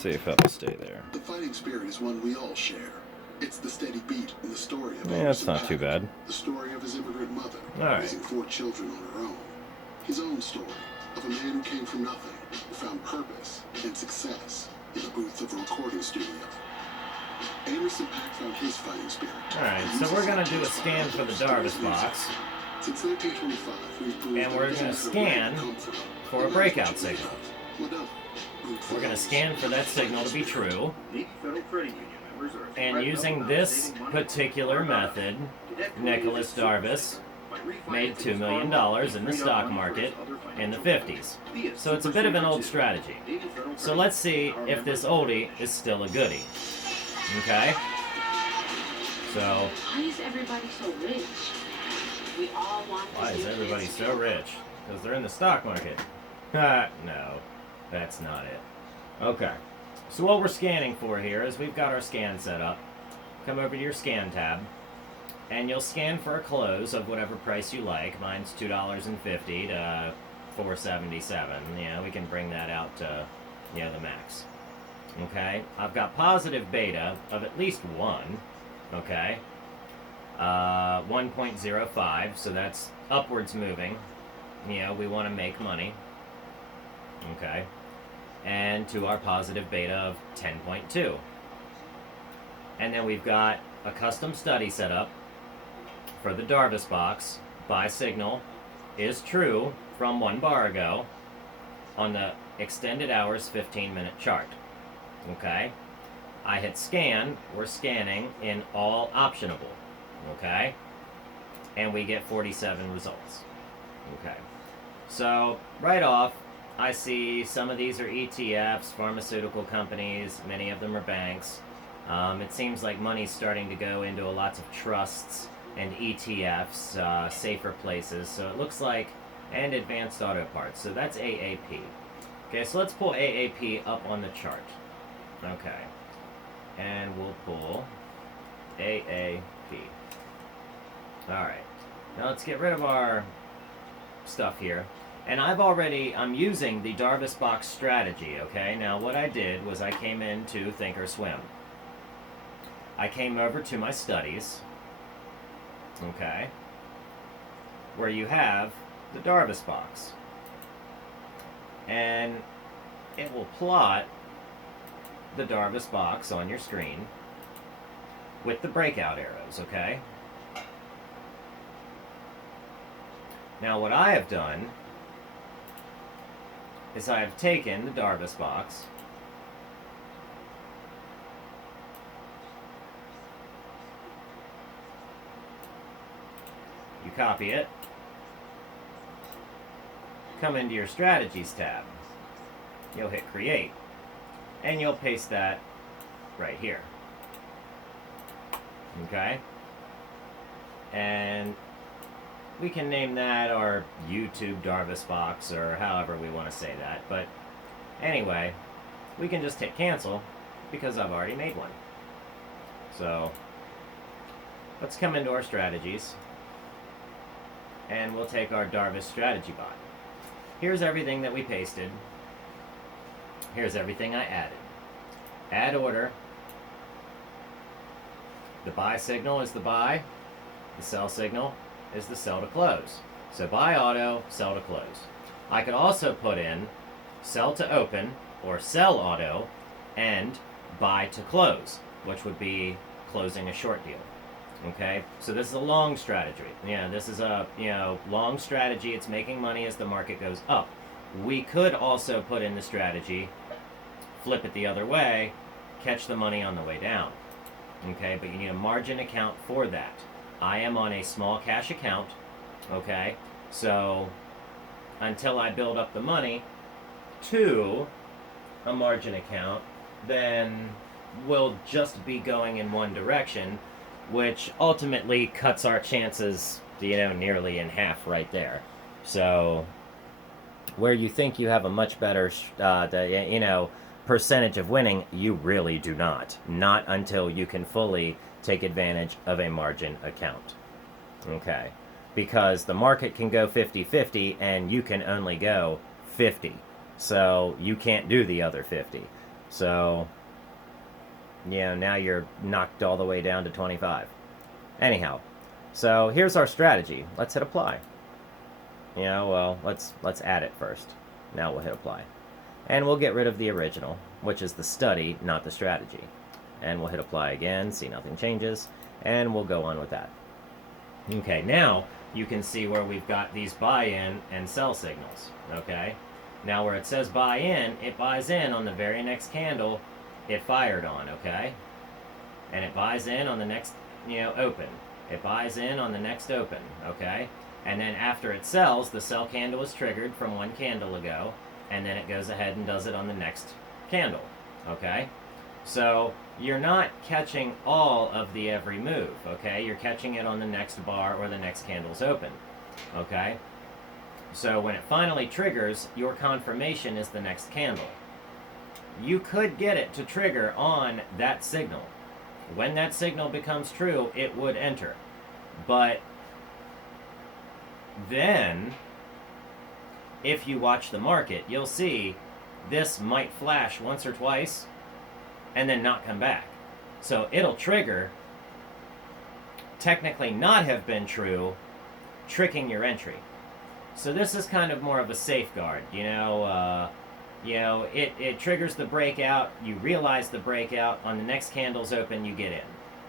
see if that'll stay there. The fighting spirit is one we all share. It's the steady beat in the story of Yeah, that's not too bad. The story of his immigrant mother, Alright. raising 4 children on her own. His own story of a man who came from nothing, who found purpose and success in the booth of a recording studio. Anderson .Paak found his fighting spirit. Alright, so we're going to do a scan for the Darvas box. Since 1925, we've proved And we're that gonna this is the scan way to come from. for a breakout signal. Whatever. We're going to scan for that signal to be true. And using this particular method, Nicholas Darvas made $2 million in the stock market in the 50s. So it's a bit of an old strategy. So let's see if this oldie is still a goodie. Okay? So, Why is everybody so rich? We all want why is everybody so rich? Because they're in the stock market. No, that's not it. Okay. So what we're scanning for here is we've got our scan set up. Come over to your scan tab, and you'll scan for a close of whatever price you like. Mine's $2.50 to $4.77. Yeah, we can bring that out to, the max. Okay, I've got positive beta of at least 1. Okay, 1.05, so that's upwards moving. We want to make money. Okay. And to our positive beta of 10.2. And then we've got a custom study set up for the Darvas box. Buy signal is true from 1 bar ago on the extended hours 15-minute chart. Okay? I hit scan. We're scanning in all optionable. Okay? And we get 47 results. Okay. So, right off, I see some of these are ETFs, pharmaceutical companies, many of them are banks. It seems like money's starting to go into lots of trusts and ETFs, safer places. So it looks like, and advanced auto parts. So that's AAP. Okay, so let's pull AAP up on the chart. Okay. And we'll pull AAP. Alright. Now let's get rid of our stuff here. And I'm using the Darvas box strategy, okay? Now what I did was I came into Thinkorswim. I came over to my studies, okay, where you have the Darvas box. And it will plot the Darvas box on your screen with the breakout arrows, okay? Now what I have done is I have taken the Darvas box you copy it, come into your strategies tab, you'll hit create, and you'll paste that right here. Okay? And we can name that our YouTube Darvas box, or however we want to say that. But anyway, we can just hit cancel because I've already made one. So let's come into our strategies, and we'll take our Darvas strategy bot. Here's everything that we pasted. Here's everything I added. Add order. The buy signal is the buy. The sell signal is the sell to close. So buy auto, sell to close. I could also put in sell to open or sell auto and buy to close, which would be closing a short deal. Okay, so this is a long strategy. Yeah, this is a long strategy. It's making money as the market goes up. We could also put in the strategy, flip it the other way, catch the money on the way down. Okay, but you need a margin account for that. I am on a small cash account, okay? So until I build up the money to a margin account, then we'll just be going in one direction, which ultimately cuts our chances, nearly in half right there. So where you think you have a much better, percentage of winning, you really do not. Not until you can fully take advantage of a margin account. Okay. Because the market can go 50-50 and you can only go 50. So you can't do the other 50. So, now you're knocked all the way down to 25. Anyhow, so here's our strategy. Let's hit apply. Well, let's add it first. Now we'll hit apply. And we'll get rid of the original, which is the study, not the strategy. And we'll hit apply again, see nothing changes, and we'll go on with that. Okay, now you can see where we've got these buy-in and sell signals, okay? Now where it says buy in, it buys in on the very next candle it fired on, okay? And it buys in on the next, open. It buys in on the next open, okay? And then after it sells, the sell candle is triggered from one candle ago, and then it goes ahead and does it on the next candle, okay? So you're not catching all of the every move, okay? You're catching it on the next bar or the next candle's open, okay? So when it finally triggers, your confirmation is the next candle. You could get it to trigger on that signal. When that signal becomes true, it would enter. But then, if you watch the market, you'll see this might flash once or twice and then not come back. So it'll trigger, technically not have been true, tricking your entry. So this is kind of more of a safeguard, it triggers the breakout, you realize the breakout, on the next candle's open, you get in.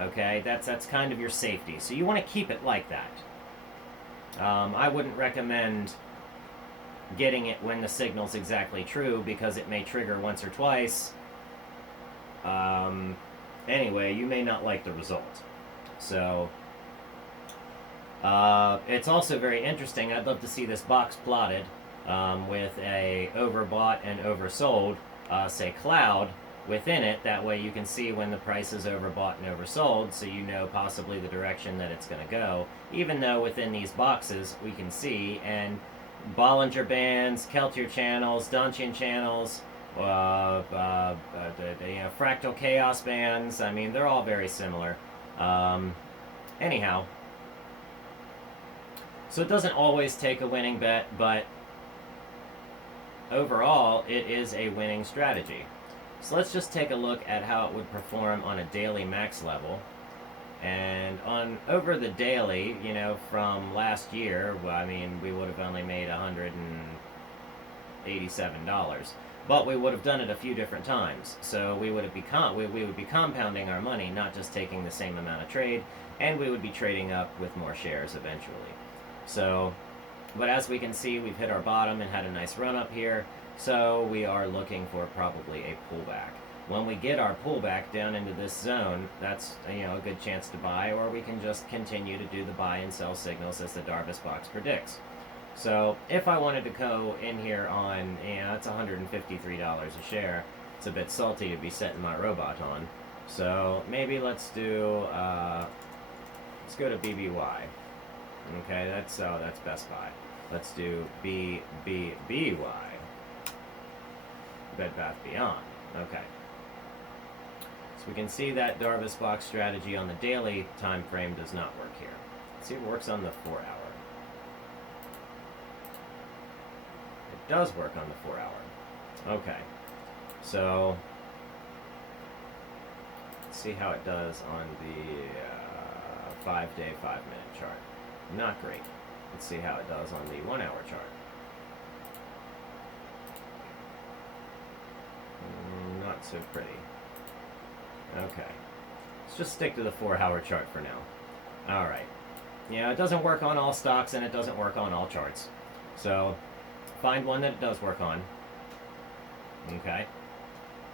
Okay, that's kind of your safety. So you want to keep it like that. I wouldn't recommend getting it when the signal's exactly true, because it may trigger once or twice. Anyway, you may not like the result. So, it's also very interesting. I'd love to see this box plotted with a overbought and oversold, say cloud, within it. That way you can see when the price is overbought and oversold, so you know possibly the direction that it's going to go. Even though within these boxes we can see, and Bollinger Bands, Keltier channels, Donchian channels, fractal chaos bands. I mean, they're all very similar. Anyhow, so it doesn't always take a winning bet, but overall, it is a winning strategy. So let's just take a look at how it would perform on a daily max level. And over the daily, from last year, I mean, we would have only made $187. But we would have done it a few different times. So we would have we would be compounding our money, not just taking the same amount of trade, and we would be trading up with more shares eventually. So, but as we can see, we've hit our bottom and had a nice run up here. So we are looking for probably a pullback. When we get our pullback down into this zone, that's a good chance to buy, or we can just continue to do the buy and sell signals as the Darvas box predicts. So if I wanted to go in here on, it's $153 a share. It's a bit salty to be setting my robot on. So maybe let's do, let's go to BBY. Okay, that's Best Buy. Let's do BBY. Bed Bath Beyond. Okay. So we can see that Darvas box strategy on the daily time frame does not work here. Let's see if it works on the 4 hour. It does work on the 4 hour. Okay. So let's see how it does on the 5-day, 5-minute chart. Not great. Let's see how it does on the 1 hour chart. Not so pretty. Okay. Let's just stick to the 4 hour chart for now. Alright. It doesn't work on all stocks and it doesn't work on all charts. So, find one that it does work on. Okay.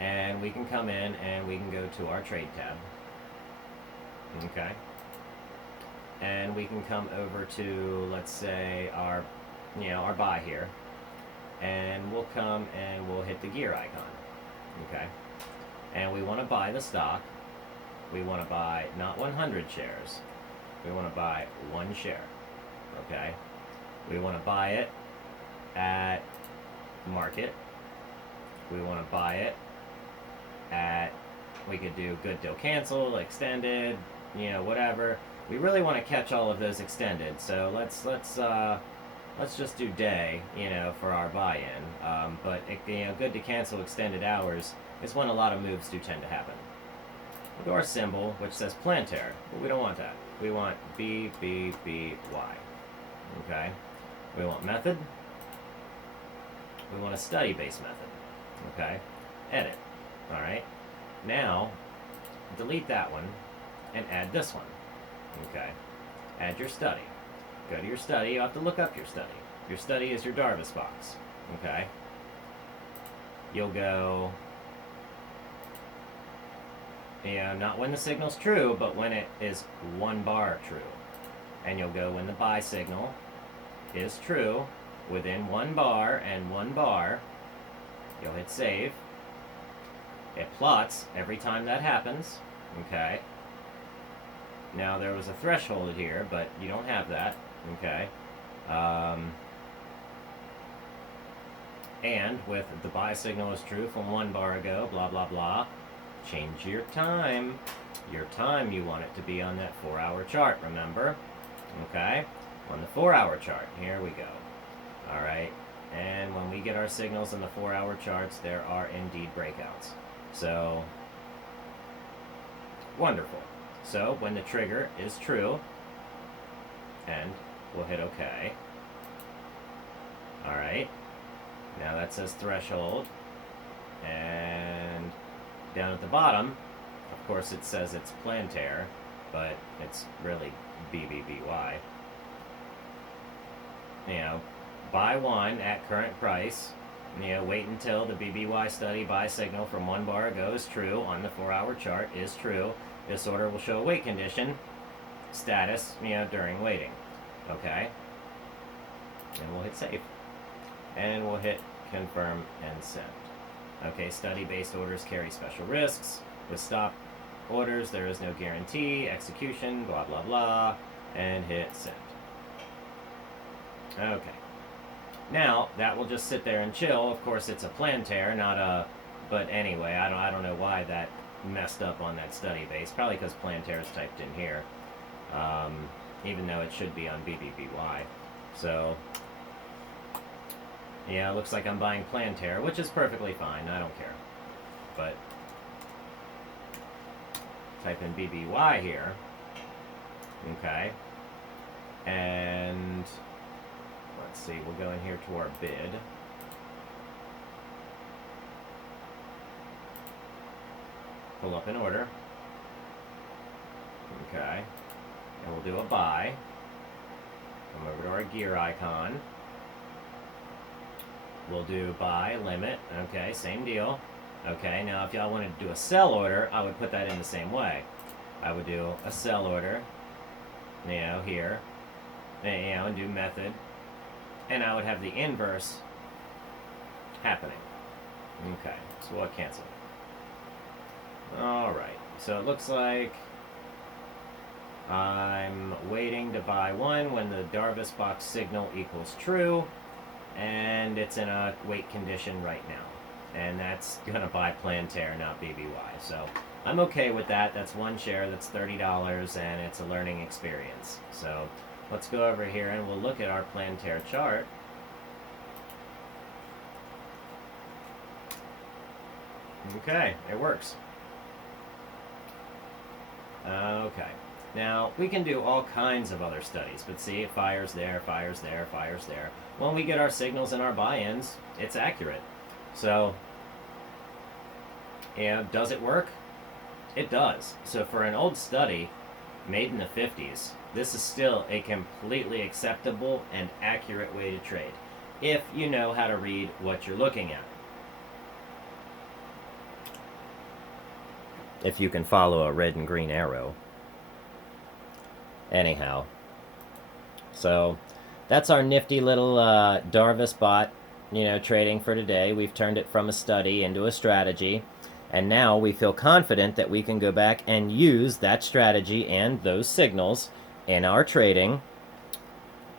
And we can come in and we can go to our trade tab. Okay. And we can come over to, let's say, our buy here. And we'll come and we'll hit the gear icon. Okay. And we want to buy the stock. We want to buy not 100 shares. We want to buy 1 share. Okay. We want to buy it at market. We want to buy it at, we could do good till cancel, extended, whatever. We really want to catch all of those extended. So let's let's just do day, for our buy-in. But good to cancel extended hours is when a lot of moves do tend to happen. We'll do our symbol, which says planter, but we don't want that. We want B, B, B, Y. Okay? We want method. We want a study-based method. Okay? Edit. Alright? Now, delete that one and add this one. Okay? Add your study. Go to your study. You have to look up your study. Your study is your Darvas box. Okay? You'll go, not when the signal's true, but when it is 1 bar true. And you'll go when the buy signal is true, within 1 bar and 1 bar. You'll hit save. It plots every time that happens. Okay? Now, there was a threshold here, but you don't have that. Okay? And with the buy signal is true from 1 bar ago, blah, blah, blah, change your time. Your time, you want it to be on that 4-hour chart, remember? Okay? On the 4-hour chart. Here we go. Alright? And when we get our signals in the 4-hour charts, there are indeed breakouts. So, wonderful. So, when the trigger is true, and we'll hit OK. Alright. Now that says threshold. And down at the bottom, of course it says it's planter, but it's really BBBY. Buy 1 at current price. Wait until the BBY study buy signal from 1 bar ago is true on the 4-hour chart is true. This order will show a wait condition status, during waiting. Okay? And we'll hit save. And we'll hit confirm and send. Okay, study-based orders carry special risks. With stop orders, there is no guarantee, execution, blah, blah, blah, and hit send. Okay. Now, that will just sit there and chill. Of course, it's a planter, not a... But anyway, I don't know why that messed up on that study base. Probably because planter is typed in here. Even though it should be on BBBY. So... yeah, it looks like I'm buying planter, which is perfectly fine. I don't care. But type in BBY here. Okay. And let's see, we'll go in here to our bid. Pull up an order. Okay. And we'll do a buy. Come over to our gear icon. We'll do buy, limit, okay, same deal. Okay, now if y'all wanted to do a sell order, I would put that in the same way. I would do a sell order, here, and do method, and I would have the inverse happening. Okay, so we'll cancel. Alright, so it looks like I'm waiting to buy 1 when the Darvas box signal equals true. And it's in a wait condition right now. And that's going to buy planter, not BBY. So I'm okay with that. That's 1 share. That's $30, and it's a learning experience. So let's go over here, and we'll look at our planter chart. Okay, it works. Okay. Now, we can do all kinds of other studies, but see, it fires there, fires there, fires there. When we get our signals and our buy-ins, it's accurate. So, does it work? It does. So for an old study made in the 50s, this is still a completely acceptable and accurate way to trade, if you know how to read what you're looking at. If you can follow a red and green arrow. Anyhow, so that's our nifty little Darvas bot, trading for today. We've turned it from a study into a strategy, and now we feel confident that we can go back and use that strategy and those signals in our trading,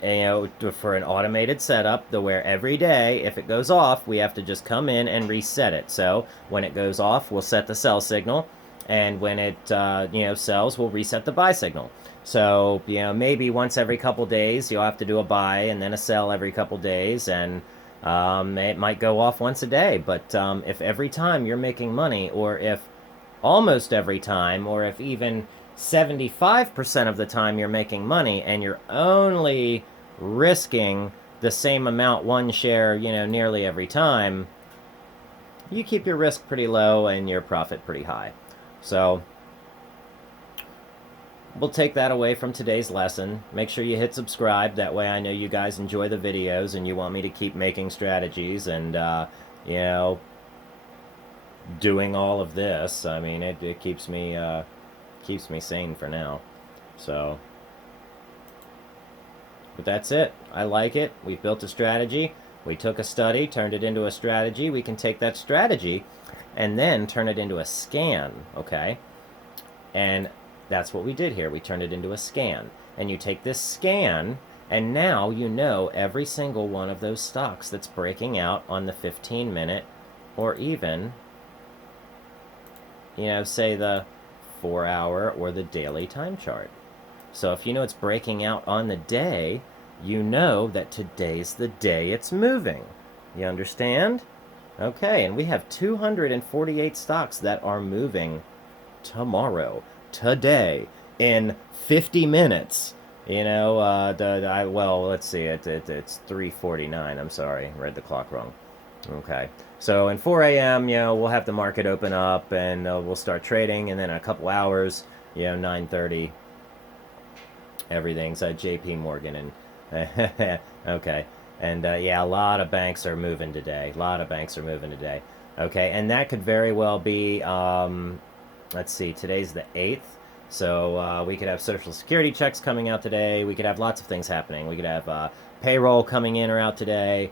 for an automated setup, where every day, if it goes off, we have to just come in and reset it. So when it goes off, we'll set the sell signal, and when it sells, we'll reset the buy signal. So, maybe once every couple days you'll have to do a buy and then a sell every couple days, and it might go off once a day. But if every time you're making money, or if almost every time, or if even 75% of the time you're making money and you're only risking the same amount one share, nearly every time, you keep your risk pretty low and your profit pretty high. So we'll take that away from today's lesson. Make sure you hit subscribe. That way I know you guys enjoy the videos and you want me to keep making strategies and, doing all of this. I mean, it keeps me sane for now. So, but that's it. I like it. We've built a strategy. We took a study, turned it into a strategy. We can take that strategy and then turn it into a scan, okay? And that's what we did here. We turned it into a scan. And you take this scan, and now you know every single one of those stocks that's breaking out on the 15-minute or even, say the 4-hour or the daily time chart. So if you know it's breaking out on the day, you know that today's the day it's moving. You understand? Okay, and we have 248 stocks that are moving tomorrow, today, in 50 minutes. Well, let's see, it's 3:49. I'm sorry, read the clock wrong. Okay, so in 4 a.m., we'll have the market open up and we'll start trading, and then in a couple hours, 9:30, everything's at JP Morgan and okay. And yeah, a lot of banks are moving today. Okay, and that could very well be, let's see, today's the 8th. So we could have Social Security checks coming out today. We could have lots of things happening. We could have payroll coming in or out today.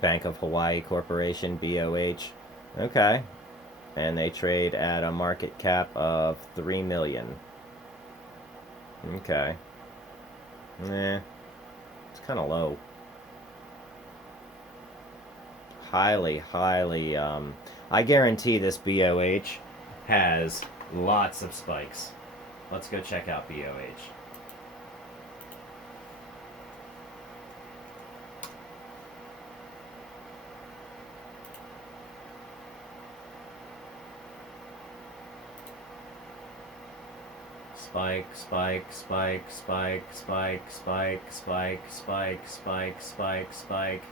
Bank of Hawaii Corporation, BOH. Okay. And they trade at a market cap of 3 million. Okay. It's kind of low. Highly, I guarantee this BOH has lots of spikes. Let's go check out BOH. Spike, spike, spike, spike, spike, spike, spike, spike, spike, spike, spike.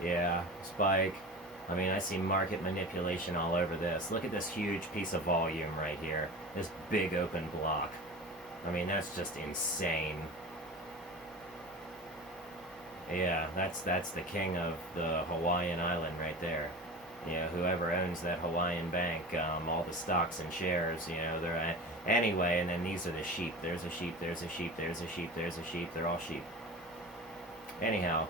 Yeah, spike. I mean, I see market manipulation all over this. Look at this huge piece of volume right here. This big open block. I mean, that's just insane. Yeah, that's the king of the Hawaiian island right there. Whoever owns that Hawaiian bank, all the stocks and shares, they're anyway. And then these are the sheep. There's a sheep. There's a sheep. There's a sheep. There's a sheep. They're all sheep. Anyhow,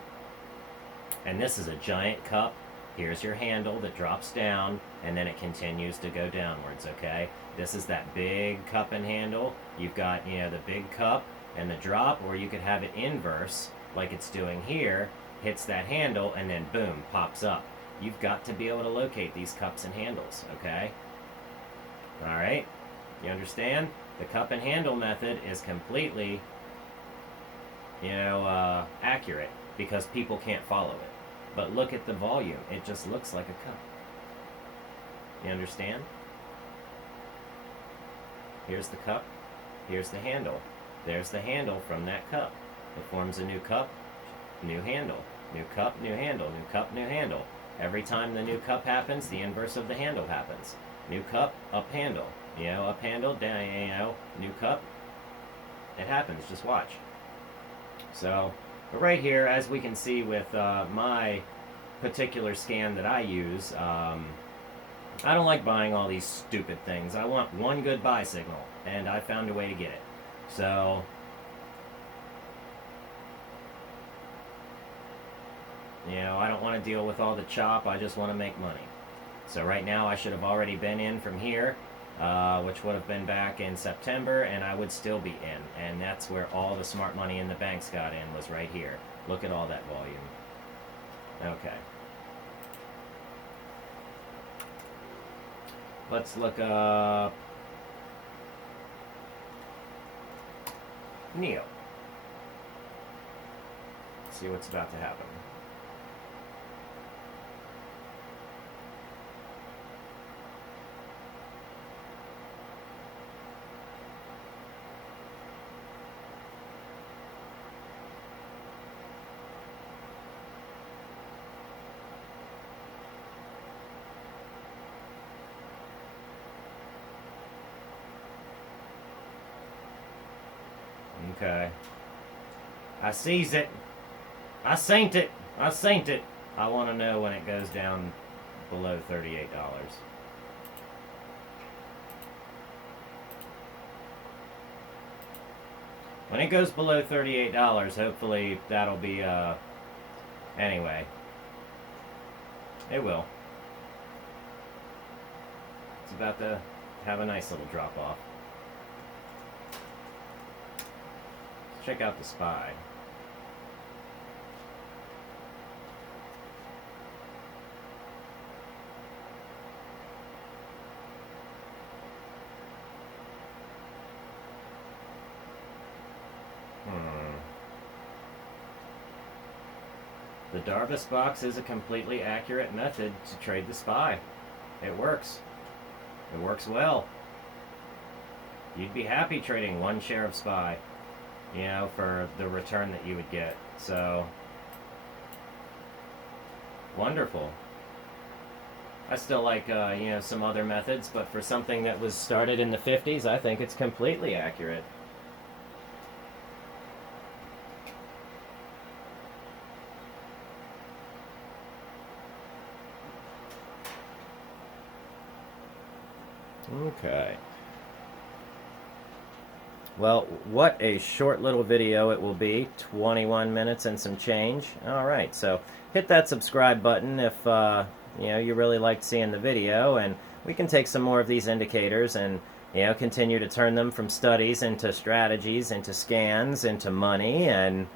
and this is a giant cup. Here's your handle that drops down, and then it continues to go downwards. Okay, this is that big cup and handle. You've got the big cup and the drop, or you could have it inverse, like it's doing here. Hits that handle, and then boom, pops up. You've got to be able to locate these cups and handles, okay? All right, you understand? The cup and handle method is completely, accurate because people can't follow it. But look at the volume. It just looks like a cup. You understand? Here's the cup. Here's the handle. There's the handle from that cup. It forms a new cup, new handle. New cup, new handle. New cup, new handle. Every time the new cup happens, the inverse of the handle happens. New cup, up handle. Up handle, down, new cup. It happens, just watch. So, but right here, as we can see with my particular scan that I use, I don't like buying all these stupid things. I want one good buy signal, and I found a way to get it. So, I don't want to deal with all the chop. I just want to make money. So right now I should have already been in from here, which would have been back in September, and I would still be in. And that's where all the smart money in the banks got in, was right here. Look at all that volume. Okay. Let's look up Neo. See what's about to happen. Okay. I sees it. I saint it. I saint it. I want to know when it goes down below $38. When it goes below $38, hopefully that'll be, anyway. It will. It's about to have a nice little drop off. Check out the SPY. The Darvas box is a completely accurate method to trade the SPY. It works. It works well. You'd be happy trading one share of SPY, you know, for the return that you would get. So, wonderful. I still like, you know, some other methods, but for something that was started in the 50s, I think it's completely accurate. Okay. Well, what a short little video it will be. 21 minutes and some change. Alright, so hit that subscribe button if you know, you really liked seeing the video, and we can take some more of these indicators and, you know, continue to turn them from studies into strategies, into scans, into money, and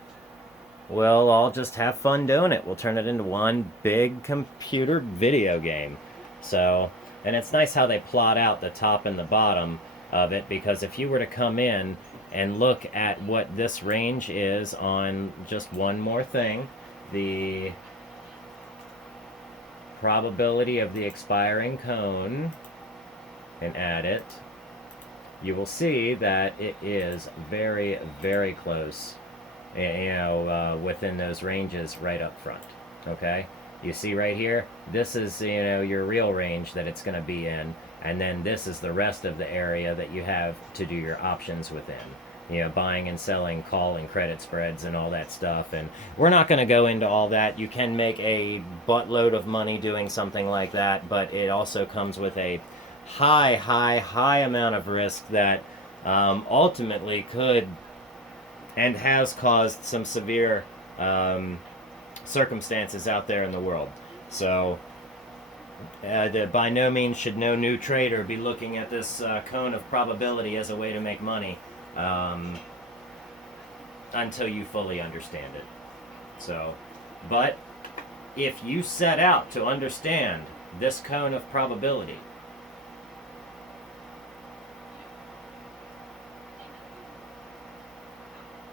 we'll all just have fun doing it. We'll turn it into one big computer video game. So, and it's nice how they plot out the top and the bottom of it, because if you were to come in and look at what this range is on just one more thing, the probability of the expiring cone, and add it, you will see that it is very, very close, you know, within those ranges right up front. Okay? You see right here, this is, you know, your real range that it's going to be in, and then this is the rest of the area that you have to do your options within. You know, buying and selling, call and credit spreads and all that stuff, and we're not going to go into all that. You can make a buttload of money doing something like that, but it also comes with a high amount of risk that ultimately could and has caused some severe circumstances out there in the world. So by no means should no new trader be looking at this cone of probability as a way to make money until you fully understand it. So, but if you set out to understand this cone of probability,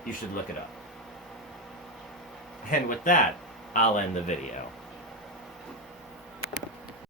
you should look it up. And with that, I'll end the video.